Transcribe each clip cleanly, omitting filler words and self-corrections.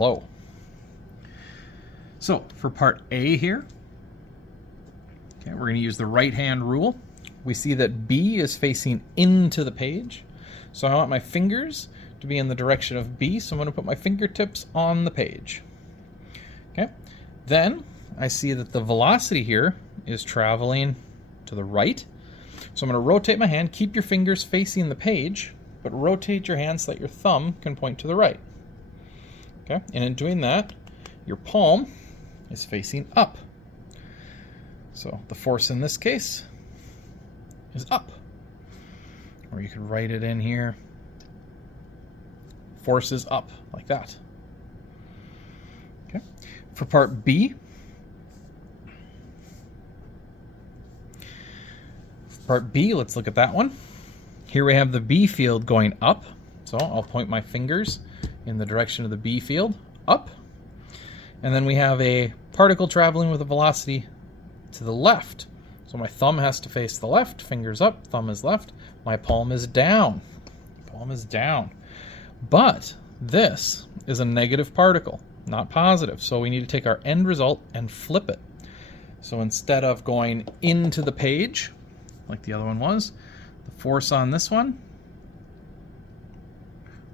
low. So for part A here, okay, we're going to use the right-hand rule. We see that B is facing into the page. So I want my fingers to be in the direction of B, so I'm going to put my fingertips on the page. Okay. Then I see that the velocity here is traveling to the right. So I'm going to rotate my hand, keep your fingers facing the page, but rotate your hand so that your thumb can point to the right. Okay. And in doing that, your palm is facing up. So the force in this case is up. Or you could write it in here. Force is up, like that. Okay. For part B, let's look at that one. Here we have the B field going up. So I'll point my fingers in the direction of the B field, up. And then we have a particle traveling with a velocity to the left. So my thumb has to face the left, fingers up, thumb is left, my palm is down. Palm is down. But this is a negative particle, not positive. So we need to take our end result and flip it. So instead of going into the page, like the other one was, the force on this one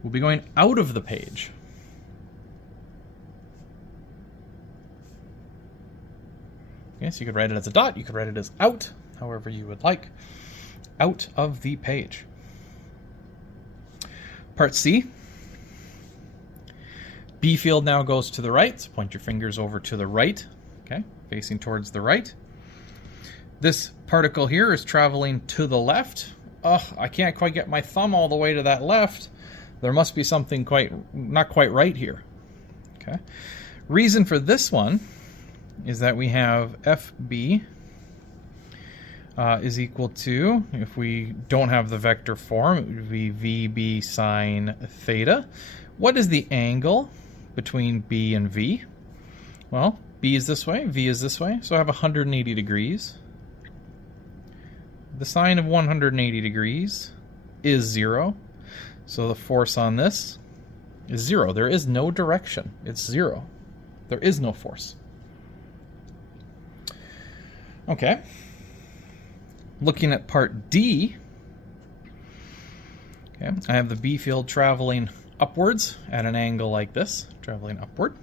will be going out of the page. Okay, so you could write it as a dot, you could write it as out, however you would like. Out of the page. Part C. B field now goes to the right, so point your fingers over to the right, okay, facing towards the right. This particle here is traveling to the left. Oh, I can't quite get my thumb all the way to that left. There must be something not quite right here. Okay. Reason for this one is that we have FB is equal to, if we don't have the vector form, it would be VB sine theta. What is the angle between B and V? Well, B is this way, V is this way, so I have 180 degrees. The sine of 180 degrees is 0, so the force on this is 0. There is no direction. It's 0. There is no force. Okay. Looking at part D, okay, I have the B field traveling upwards at an angle like this, traveling upward.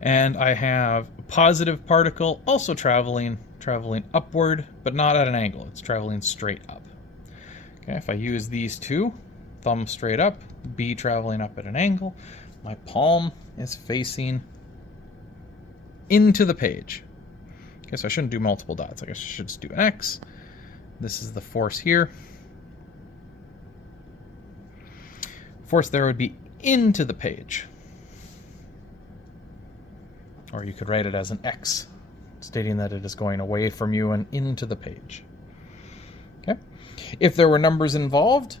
And I have a positive particle also traveling upward, but not at an angle. It's traveling straight up. Okay, if I use these two, thumb straight up, B traveling up at an angle, my palm is facing into the page. Okay, so I shouldn't do multiple dots. I guess I should just do an X. This is the force here. Force there would be into the page. Or you could write it as an X, stating that it is going away from you and into the page. Okay. If there were numbers involved,